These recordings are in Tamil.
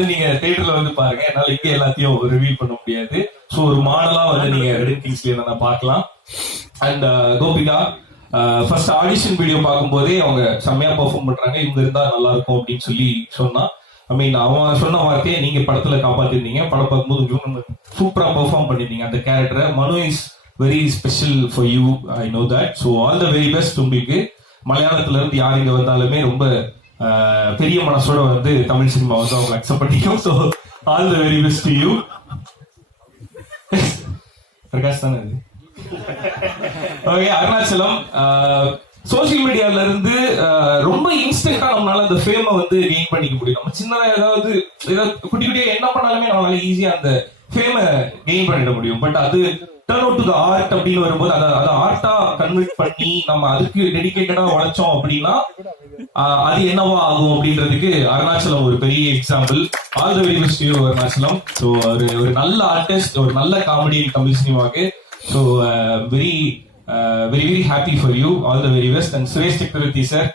வந்து நீங்க தியேட்டர்ல வந்து பாருங்க. என்னால இங்க எல்லாத்தையும் ரிவீல் பண்ண முடியாது. சோ ஒரு மாடலா வந்து நீங்க ரெட் கிங்ஸ்ல என்ன பார்க்கலாம். And Gopika first audition video பார்க்கும்போதே அவங்க செம்மையா பெர்ஃபார்ம் பண்றாங்க, இவங்க இருந்தா நல்லா இருக்கும் அப்படின்னு சொல்லி சொன்னா. ஐ மீன் அவன் சொன்ன வார்த்தையை நீங்க படத்துல காப்பாத்திருந்தீங்க. படம் பார்க்கும்போது சூப்பரா பெர்ஃபார்ம் பண்ணிருந்தீங்க அந்த கேரக்டரை. மனு is very special for you, I know that. So all the very best உங்களுக்கு. மலையாளத்துல இருந்து யார் இங்க வந்தாலுமே ரொம்ப பெரிய மனசோட வந்து தமிழ் சினிமா வந்து அவங்க அக்செப்ட் பண்ணிக்கும். So all the very best to you. Prakash தானே இது. ஓகே, அருணாச்சலம் சோசியல் மீடியால இருந்து ரொம்ப இன்ஸ்டன்டா நம்மளால அந்த ஃபேமை வந்து கெயின் பண்ணிக்க முடியும். நம்ம சின்னதா ஏதாவது குட்டி குட்டியா என்ன பண்ணாலுமே நம்மளால ஈஸியா அந்த ஃபேமை கெயின் பண்ணிட முடியும். பட் அது turn out to the art அப்படின்னு வரும்போது அதை ஆர்ட்டா கன்வெர்ட் பண்ணி நம்ம அதுக்கு டெடிகேட்டடா உழைச்சோம் அப்படின்னா அது என்னவா ஆகும் அப்படின்றதுக்கு அருணாச்சலம் ஒரு பெரிய example. All the very best you Arunachalam. So ஒரு நல்ல ஆர்டிஸ்ட், ஒரு நல்ல காமெடி தமிழ் சினிமாவுக்கு. So very very very happy for you. All the very best. And Suresh Chakravarthy sir,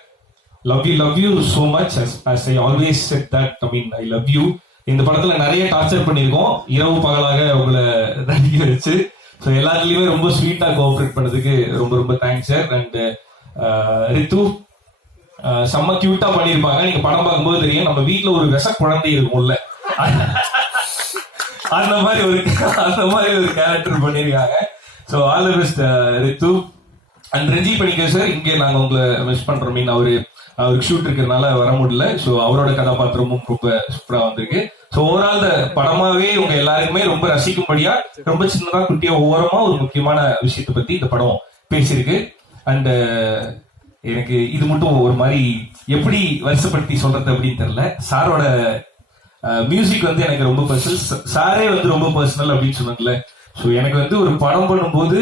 love you so much. as I always said that, I mean I love you. இந்த படத்துல நிறைய டார்ச்சர் பண்ணிருக்கோம், இரவு பகலாக உங்களை நடிக்க வச்சு. ஸோ எல்லாத்துலயுமே ரொம்ப ஸ்வீட்டா கோஆபரேட் பண்ணதுக்கு ரொம்ப ரொம்ப தேங்க்ஸ் சார். அண்ட் ரித்து செம்ம கியூட்டா பண்ணிருப்பாங்க. நீங்க படம் பார்க்கும்போது தெரியும், நம்ம வீட்டுல ஒரு விச குழந்தை இருக்கும்ல, அந்த மாதிரி ஒரு கேரக்டர் பண்ணிருக்காங்க. So all the best Ritu. And Ranji Panicker sir, இங்கே நாங்க உங்களை மிஸ் பண்றோம். மீன் அவருக்கு ஷூட் இருக்கிறதுனால வர முடியல. ஸோ அவரோட கதாபாத்திரமும் ரொம்ப சூப்பரா வந்திருக்கு. ஸோ ஓவரால் இந்த படமாவே உங்க எல்லாருக்குமே ரொம்ப ரசிக்கும்படியா, ரொம்ப சின்னதா குட்டியா ஓரமா ஒரு முக்கியமான விஷயத்தை பத்தி இந்த படம் பேசியிருக்கு. அண்ட் எனக்கு இது மட்டும் ஒரு மாதிரி எப்படி வருஷப்படுத்தி சொல்றது அப்படின்னு தெரியல. சாரோட மியூசிக் வந்து எனக்கு ரொம்ப பர்சனல், சாரே வந்து ரொம்ப பர்சனல் அப்படின்னு சொன்னாங்கல்ல. ஸோ எனக்கு வந்து ஒரு படம் பண்ணும்போது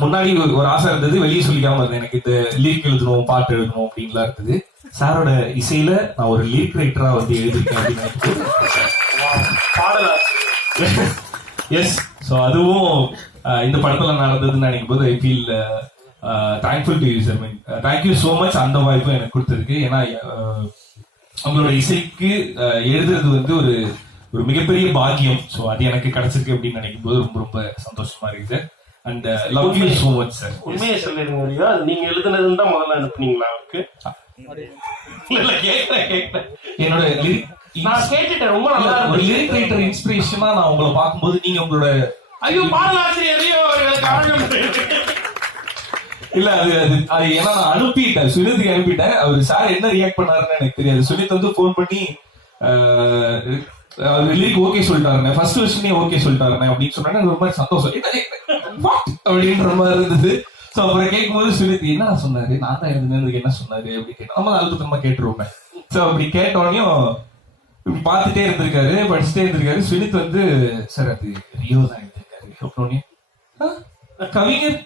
முன்னாடி ஒரு ஆசை இருந்தது, வெளியே சொல்லிக்காம இருந்தது. எனக்கு இந்த லிரிக் எழுதணும், பாட்டு எழுதணும் அப்படின்லாம் இருந்தது. சாரோட இசையில நான் ஒரு லிரிக் ரைட்டரா வந்து எழுதிருக்கேன் அப்படின்னு எஸ். ஸோ அதுவும் இந்த படத்துல நடந்ததுன்னு நினைக்கும் போது I feel thankful to you sir. Mean thank you so much அந்த வாய்ப்பும் எனக்கு கொடுத்ததுக்கு. ஏன்னா உங்களோட இசைக்கு எழுதுறது வந்து ஒரு மிகப்பெரிய பாக்கியம். ஸோ அது எனக்கு கிடைச்சிருக்கு அப்படின்னு நினைக்கும் போது ரொம்ப ரொம்ப சந்தோஷமா இருக்கு sir. And love you so much sir. உண்மையை சொல்லிருங்க, நீங்க எழுதுனதுன்னு தான் முதல்ல அனுப்புனீங்களா அவருக்கு? என்னோட நான் கேட்டுட்டேன், ரொம்ப நல்லா ஒரு லிரிக் ரைட்டர் இன்ஸ்பிரேஷனா நான் உங்களை பார்க்கும்போது நீங்க உங்களோட ஐயோ பாடலாசிரியரையோ இல்ல அது ஏன்னா நான் அனுப்பிட்டேன், சுனித்துக்கு அனுப்பிட்டேன். அவர் சார் என்ன ரியாக்ட் பண்ணாருன்னு எனக்கு தெரியாது. சுனித் வந்து போன் பண்ணி லிரிக் ஓகே சொல்லிட்டாருண்ணே, ஃபர்ஸ்ட் வெர்ஷனே ஓகே சொல்லிட்டாருண்ணே அப்படின்னு சொன்னாங்க. ஒரு மாதிரி சந்தோஷம் அப்படின்ற மாதிரி இருந்தது. ஸோ அப்புறம் கேட்கும்போது சுனித் என்ன சொன்னாரு, நான் தான் எழுதுனதுக்கு என்ன சொன்னாரு அப்படின்னு கேட்டோம். நம்ம அழுத்தமா கேட்டுருவோமே. ஸோ அப்படி கேட்டோடனையும் இப்படி பார்த்துட்டே இருந்திருக்காரு, படிச்சுட்டே இருந்திருக்காரு. சுனித் வந்து சார் அது ரியோ தான் எழுதிருக்காரு அப்படின்னே கவிஞர்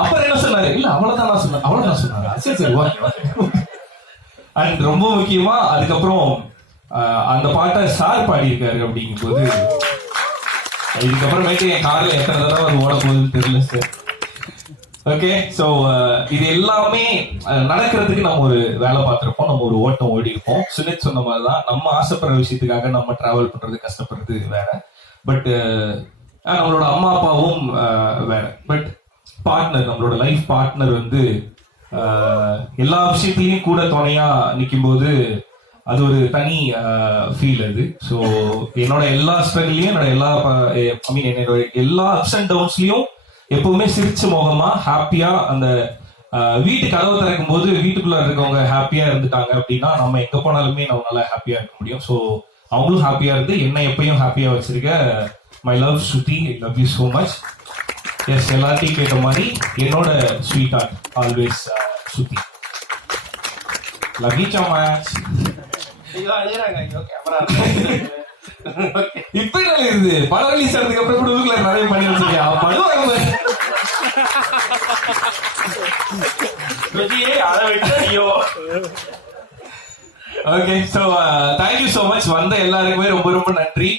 அப்புறம் என்ன சொன்னாரு, இல்ல அவ்வளவுதான் சொன்னாரு, அவ்வளவுதான் சொன்னாரு. சரி சரி ஓகே. அண்ட் ரொம்ப முக்கியமா அதுக்கப்புறம் அந்த பாட்டை சார் பாடியிருக்காரு அப்படிங்கும் போது இதுக்கப்புறமேட்டு என் கார்ல எத்தனை தடவை அது ஓட போகுதுன்னு தெரியல சார். ஓகே, ஸோ இது எல்லாமே நடக்கிறதுக்கு நம்ம ஒரு வேலை பார்த்திருப்போம், நம்ம ஒரு ஓட்டம் ஓடி இருப்போம். சுனித் சொன்ன மாதிரிதான் நம்ம ஆசைப்படுற விஷயத்துக்காக நம்ம டிராவல் பண்றது, கஷ்டப்படுறது வேற. பட் நம்மளோட அம்மா அப்பாவும் வேற. பட் பார்ட்னர், நம்மளோட லைஃப் பார்ட்னர் வந்து எல்லா விஷயத்திலையும் கூட துணையா நிற்கும் போது அது ஒரு தனி ஃபீல் அது. ஸோ என்னோட எல்லா ஸ்ட்ரகிள்லையும், என்னோட எல்லா அப்ஸ் அண்ட் டவுன்ஸ்லயும் எப்பவுமே சிரிச்ச முகமா ஹாப்பியா அந்த வீட்டு கதவை திறக்கும் போது வீட்டுக்குள்ள இருக்கவங்க ஹாப்பியா இருந்துட்டாங்க அப்படின்னா நம்ம எங்க போனாலுமே நம்மளால ஹாப்பியா இருக்க முடியும். ஸோ அவங்களும் ஹாப்பியா இருந்து என்னை எப்பயும் ஹாப்பியா வச்சிருக்க my love Shruti, love you so much. Yes, எல்லாத்தையும் கேட்ட மாதிரி என்னோட sweetheart always Shruti. Love you so much. இப்ப இருந்து படம் ரிலீஸ் ஆனதுக்கு அப்புறம் கூட நிறைய பண்ணி வச்சிருக்கேன். Okay, so thank you so much. வந்த எல்லாருக்குமே ரொம்ப ரொம்ப நன்றி.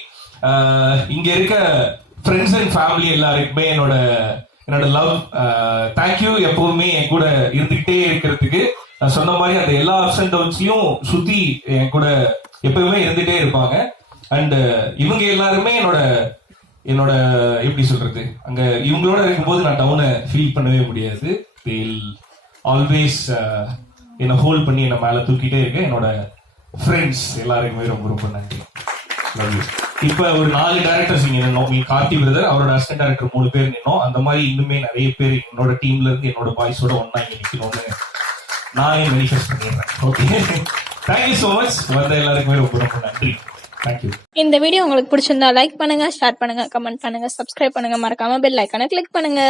இங்க இருக்க ஃப்ரெண்ட்ஸ் அண்ட் ஃபேமிலி எல்லாருக்குமே என்னோட லவ், தேங்க்யூ. எப்பவுமே என் கூட இருந்துகிட்டே இருக்கிறதுக்கு. நான் சொன்ன மாதிரி அந்த எல்லா அப்ஸ் அண்ட் டவுன்ஸ்லயும் சுத்தி என் கூட எப்பவுமே இருந்துட்டே இருப்பாங்க. அண்ட் இவங்க எல்லாருமே என்னோட எப்படி சொல்றது, அங்க இவங்களோட இருக்கும்போது நான் டவுனை ஃபீல் பண்ணவே முடியாது. ஆல்வேஸ் என்னை ஹோல்ட் பண்ணி என்னை மேல தூக்கிட்டே இருக்க என்னோட ஃப்ரெண்ட்ஸ் எல்லாருக்குமே ரொம்ப ரொம்ப நன்றி. Love you. இப்ப ஒரு 4 டைரக்டர்ஸ் இங்க நின்னோம். நீ கார்த்தி பிரதர், அவரோட அசிஸ்டன்ட் டைரக்டர் 3 பேர் நின்னோம். அந்த மாதிரி இன்னுமே நிறைய பேர் என்னோட டீம்ல இருந்து என்னோட பாய்ஸோட ஒன்னா இங்க நிக்கணும்னு நானே மேனிஃபெஸ்ட் பண்ணிடுறேன். Okay, thank you so much. வந்த எல்லாருக்குமே ரொம்ப ரொம்ப நன்றி. தேங்க்யூ. இந்த வீடியோ உங்களுக்கு பிடிச்சிருந்தா லைக் பண்ணுங்க, ஷேர் பண்ணுங்க, கமெண்ட் பண்ணுங்க, சப்ஸ்கிரைப் பண்ணுங்க, மறக்காம பெல் ஐகானை கிளிக் பண்ணுங்க.